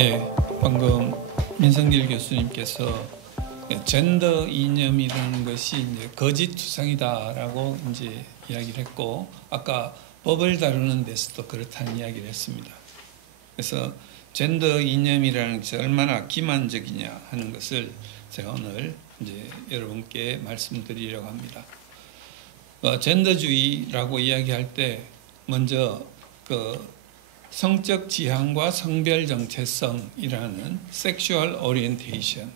예, 방금 민성길 교수님께서 젠더 이념이라는 것이 이제 거짓 투성이다라고 이제 이야기를 했고, 아까 법을 다루는 데서도 그렇다는 이야기를 했습니다. 그래서 젠더 이념이라는 것이 얼마나 기만적이냐 하는 것을 제가 오늘 이제 여러분께 말씀드리려고 합니다. 젠더주의라고 이야기할 때 먼저 성적 지향과 성별 정체성이라는 섹슈얼 오리엔테이션,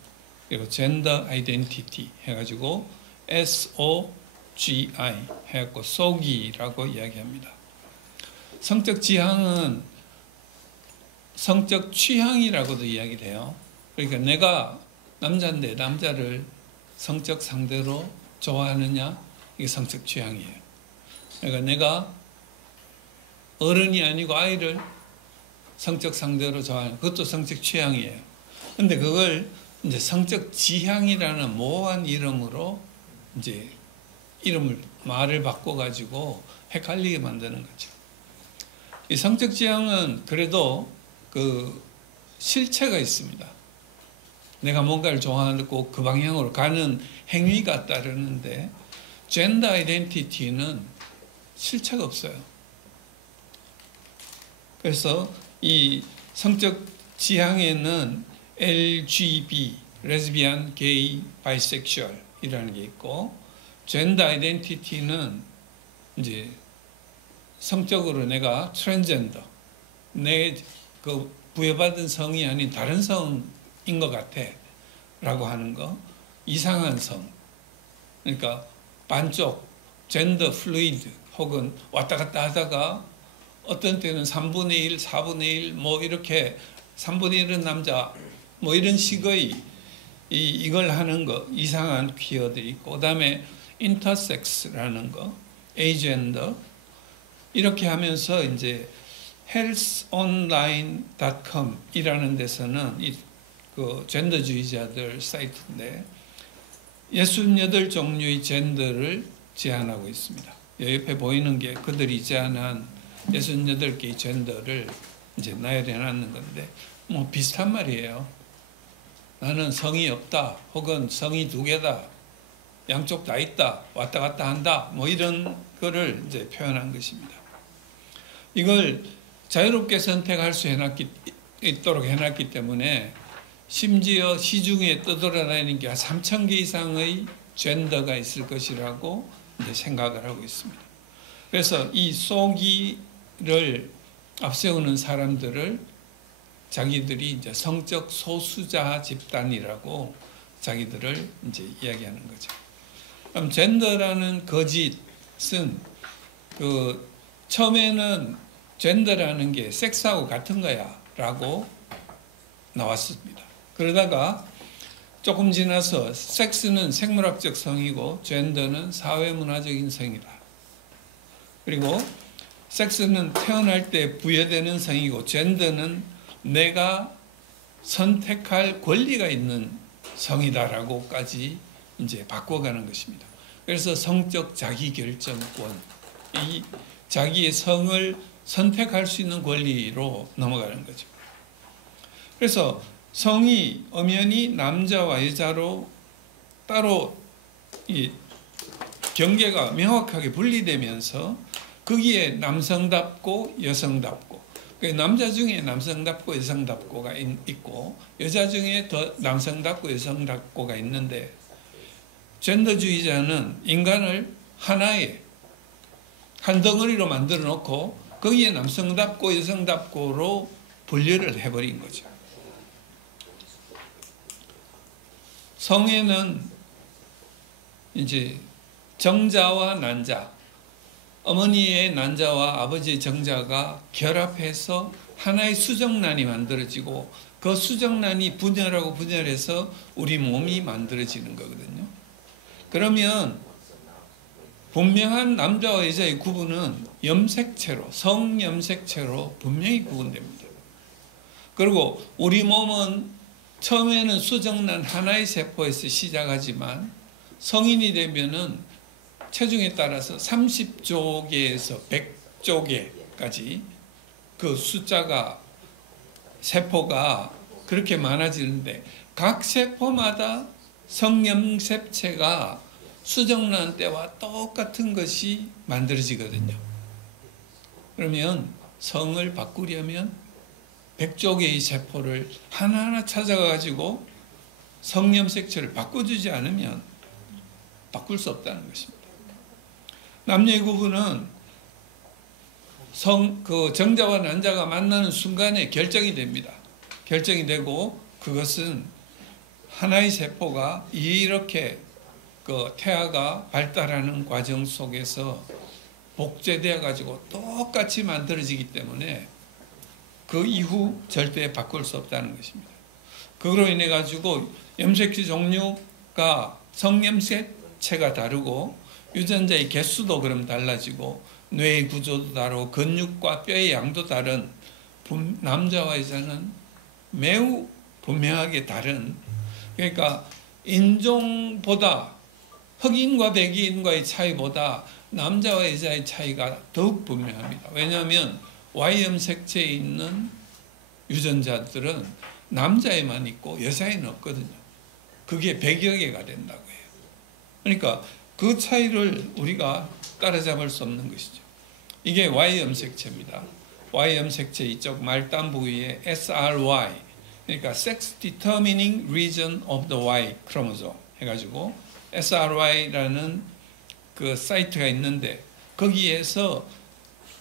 그리고 젠더 아이덴티티 해가지고 SOGI 해갖고 소기라고 이야기합니다. 성적 지향은 성적 취향이라고도 이야기를 해요. 그러니까 내가 남자인데 남자를 성적 상대로 좋아하느냐, 이게 성적 취향이에요. 그러니까 내가 어른이 아니고 아이를 성적 상대로 좋아하는 그것도 성적 취향이에요. 근데 그걸 이제 성적 지향이라는 모호한 이름으로 이제 말을 바꿔가지고 헷갈리게 만드는 거죠. 이 성적 지향은 그래도 그 실체가 있습니다. 내가 뭔가를 좋아하고 그 방향으로 가는 행위가 따르는데, 젠더 아이덴티티는 실체가 없어요. 그래서 이 성적 지향에는 LGB, 레즈비안, 게이, 바이섹슈얼이라는 게 있고, 젠더 아이덴티티는 이제 성적으로 내가 트랜스젠더, 내 그 부여받은 성이 아닌 다른 성인 것 같아 라고 하는 거, 이상한 성, 그러니까 반쪽, 젠더 플루이드, 혹은 왔다 갔다 하다가 어떤 때는 3분의 1, 4분의 1, 뭐 이렇게 3분의 1은 남자, 뭐 이런 식의 이걸 하는 거, 이상한 퀴어들이 있고, 그 다음에 인터섹스라는 거, 에이젠더, 이렇게 하면서 이제 healthonline.com 이라는 데서는 그 젠더주의자들 사이트인데 68종류의 젠더를 제한하고 있습니다. 옆에 보이는 게 그들이 제한한 68개의 젠더를 이제 나열해 놨는 건데, 뭐 비슷한 말이에요. 나는 성이 없다, 혹은 성이 2개다, 양쪽 다 있다, 왔다 갔다 한다, 뭐 이런 거를 이제 표현한 것입니다. 이걸 자유롭게 선택할 수 있도록 해놨기 때문에 심지어 시중에 떠돌아다니는 게 3,000개 이상의 젠더가 있을 것이라고 이제 생각을 하고 있습니다. 그래서 이 소기를 앞세우는 사람들을 자기들이 이제 성적 소수자 집단이라고 자기들을 이제 이야기하는 거죠. 그럼 젠더라는 거짓은 처음에는 젠더라는 게 섹스하고 같은 거야 라고 나왔습니다. 그러다가 조금 지나서 섹스는 생물학적 성이고 젠더는 사회문화적인 성이다. 그리고 섹스는 태어날 때 부여되는 성이고 젠더는 내가 선택할 권리가 있는 성이다라고까지 이제 바꿔가는 것입니다. 그래서 성적 자기결정권, 이 자기의 성을 선택할 수 있는 권리로 넘어가는 거죠. 그래서 성이 엄연히 남자와 여자로 따로 이 경계가 명확하게 분리되면서 거기에 남성답고 여성답고, 남자 중에 남성답고 여성답고가 있고 여자 중에 더 남성답고 여성답고가 있는데, 젠더주의자는 인간을 하나의 한 덩어리로 만들어 놓고 거기에 남성답고 여성답고로 분류를 해버린 거죠. 성에는 이제 정자와 난자, 어머니의 난자와 아버지의 정자가 결합해서 하나의 수정란이 만들어지고, 그 수정란이 분열하고 분열해서 우리 몸이 만들어지는 거거든요. 그러면 분명한 남자와 여자의 구분은 염색체로, 성염색체로 분명히 구분됩니다. 그리고 우리 몸은 처음에는 수정란 하나의 세포에서 시작하지만 성인이 되면은 체중에 따라서 30조 개에서 100조 개까지 그 숫자가 세포가 그렇게 많아지는데 각 세포마다 성염색체가 수정란 때와 똑같은 것이 만들어지거든요. 그러면 성을 바꾸려면 100조개의 세포를 하나하나 찾아가지고 성염색체를 바꿔주지 않으면 바꿀 수 없다는 것입니다. 남녀의 구분은 정자와 난자가 만나는 순간에 결정이 됩니다. 결정이 되고 그것은 하나의 세포가 이렇게 태아가 발달하는 과정 속에서 복제되어 가지고 똑같이 만들어지기 때문에 그 이후 절대 바꿀 수 없다는 것입니다. 그로 인해 가지고 염색체 종류가 성염색체가 다르고 유전자의 개수도 그럼 달라지고 뇌의 구조도 다르고 근육과 뼈의 양도 다른 남자와 여자는 매우 분명하게 다른, 그러니까 인종보다 흑인과 백인과의 차이보다 남자와 여자의 차이가 더욱 분명합니다. 왜냐하면 Y염색체에 있는 유전자들은 남자에만 있고 여자에는 없거든요. 그게 100여 개가 된다고 해요. 그러니까 그 차이를 우리가 따라잡을 수 없는 것이죠. 이게 Y염색체입니다. Y염색체 이쪽 말단 부위에 SRY, 그러니까 Sex Determining Region of the Y chromosome 해가지고 SRY라는 그 사이트가 있는데 거기에서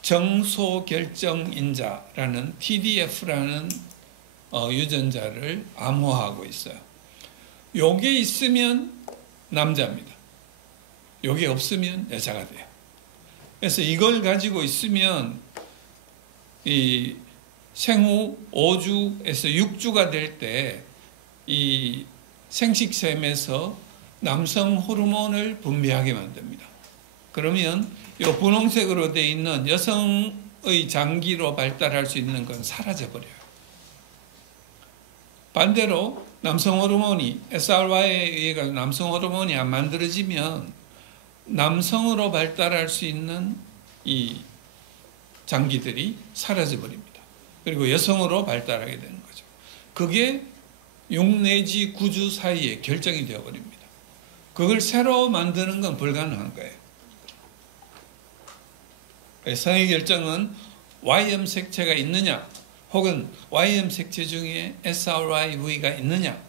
정소결정인자라는 TDF라는 유전자를 암호화하고 있어요. 요게 있으면 남자입니다. 요게 없으면 여자가 돼요. 그래서 이걸 가지고 있으면 이 생후 5주에서 6주가 될 때 이 생식샘에서 남성 호르몬을 분비하게 만듭니다. 그러면 이 분홍색으로 되어 있는 여성의 장기로 발달할 수 있는 건 사라져버려요. 반대로 남성 호르몬이 SRY에 의해 남성 호르몬이 안 만들어지면 남성으로 발달할 수 있는 이 장기들이 사라져버립니다. 그리고 여성으로 발달하게 되는 거죠. 그게 6 내지 9주 사이에 결정이 되어버립니다. 그걸 새로 만드는 건 불가능한 거예요. 성의 결정은 Y염색체가 있느냐 혹은 Y염색체 중에 SRYV가 있느냐,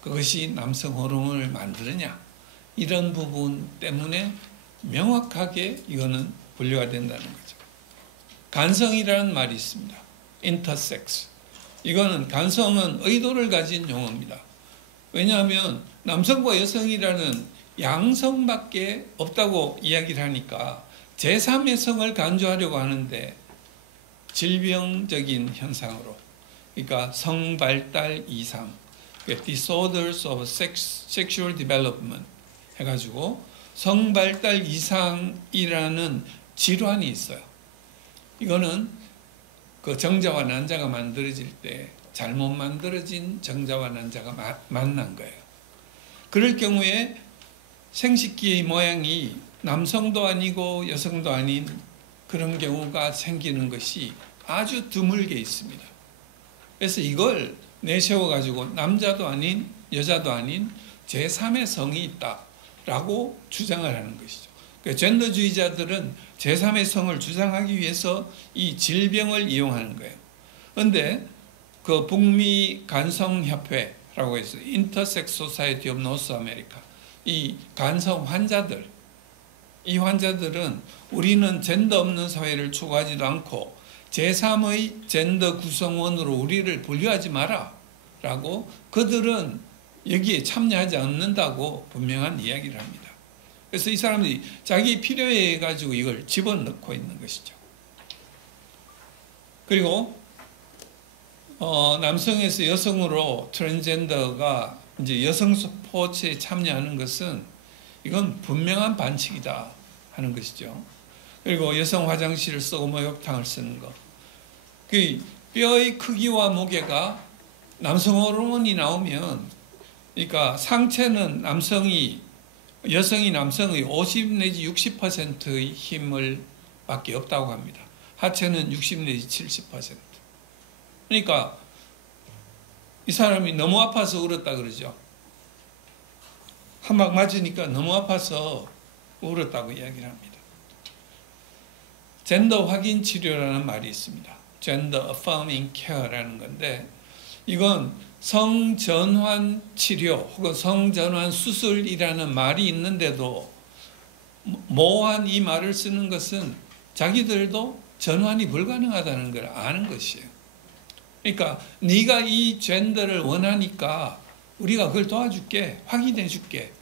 그것이 남성 호르몬을 만드느냐, 이런 부분 때문에 명확하게 이거는 분류가 된다는 거죠. 간성이라는 말이 있습니다. intersex. 이거는 간성은 의도를 가진 용어입니다. 왜냐하면 남성과 여성이라는 양성밖에 없다고 이야기를 하니까 제3의 성을 강조하려고 하는데 질병적인 현상으로, 그러니까 성발달 이상, disorders of sexual development 해가지고 성발달 이상이라는 질환이 있어요. 이거는 그 정자와 난자가 만들어질 때 잘못 만들어진 정자와 난자가 만난 거예요. 그럴 경우에 생식기의 모양이 남성도 아니고 여성도 아닌 그런 경우가 생기는 것이 아주 드물게 있습니다. 그래서 이걸 내세워가지고 남자도 아닌 여자도 아닌 제3의 성이 있다라고 주장을 하는 것이죠. 그러니까 젠더주의자들은 제3의 성을 주장하기 위해서 이 질병을 이용하는 거예요. 그런데 그 북미 간성협회라고 해서 Intersex Society of North America, 이 간성 환자들, 이 환자들은 우리는 젠더 없는 사회를 추구하지도 않고 제3의 젠더 구성원으로 우리를 분류하지 마라 라고 그들은 여기에 참여하지 않는다고 분명한 이야기를 합니다. 그래서 이 사람들이 자기 필요해 가지고 이걸 집어넣고 있는 것이죠. 그리고 남성에서 여성으로 트랜스젠더가 이제 여성 스포츠에 참여하는 것은 이건 분명한 반칙이다 하는 것이죠. 그리고 여성 화장실을 쓰고 목욕탕을 쓰는 것. 그 뼈의 크기와 무게가 남성 호르몬이 나오면, 그러니까 상체는 여성이 남성의 50 내지 60%의 힘을 밖에 없다고 합니다. 하체는 60 내지 70%. 그러니까 이 사람이 너무 아파서 울었다 그러죠. 한 방 맞으니까 너무 아파서 울었다고 이야기를 합니다. 젠더 확인 치료라는 말이 있습니다. Gender Affirming Care라는 건데, 이건 성전환 치료 혹은 성전환 수술이라는 말이 있는데도 모호한 이 말을 쓰는 것은 자기들도 전환이 불가능하다는 걸 아는 것이에요. 그러니까 네가 이 젠더를 원하니까 우리가 그걸 도와줄게, 확인해 줄게.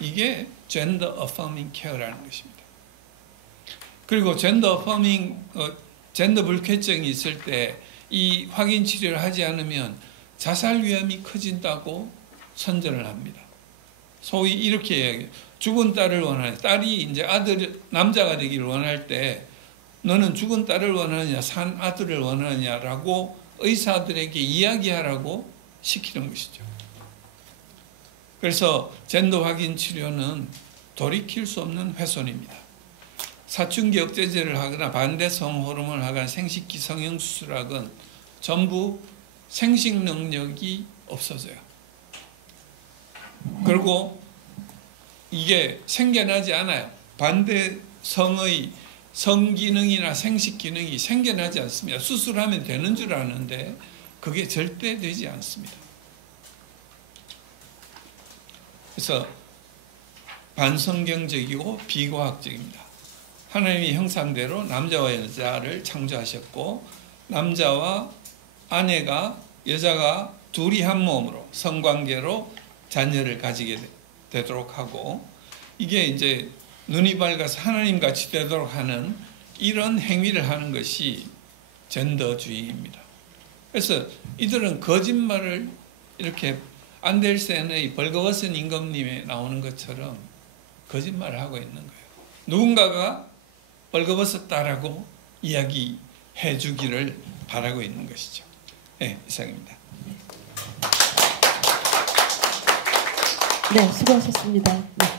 이게 Gender Affirming Care라는 것입니다. 그리고 젠더 불쾌증이 있을 때 이 확인 치료를 하지 않으면 자살 위험이 커진다고 선전을 합니다. 소위 이렇게 이야기해요. 죽은 딸을 원하는, 딸이 이제 남자가 되기를 원할 때 너는 죽은 딸을 원하느냐, 산 아들을 원하느냐라고 의사들에게 이야기하라고 시키는 것이죠. 그래서 젠더 확인 치료는 돌이킬 수 없는 훼손입니다. 사춘기 억제제를 하거나 반대성 호르몬을 하거나 생식기 성형수술하건 전부 생식 능력이 없어져요. 그리고 이게 생겨나지 않아요. 반대성의 성기능이나 생식기능이 생겨나지 않습니다. 수술하면 되는 줄 아는데 그게 절대 되지 않습니다. 그래서 반성경적이고 비과학적입니다. 하나님이 형상대로 남자와 여자를 창조하셨고 남자와 아내가 여자가 둘이 한 몸으로 성관계로 자녀를 가지게 되도록 하고, 이게 이제 눈이 밝아서 하나님같이 되도록 하는 이런 행위를 하는 것이 젠더주의입니다. 그래서 이들은 거짓말을 이렇게 안델센의 벌거벗은 임금님에 나오는 것처럼 거짓말을 하고 있는 거예요. 누군가가 벌거벗었다라고 이야기해 주기를 바라고 있는 것이죠. 네, 이상입니다. 네, 수고하셨습니다. 네.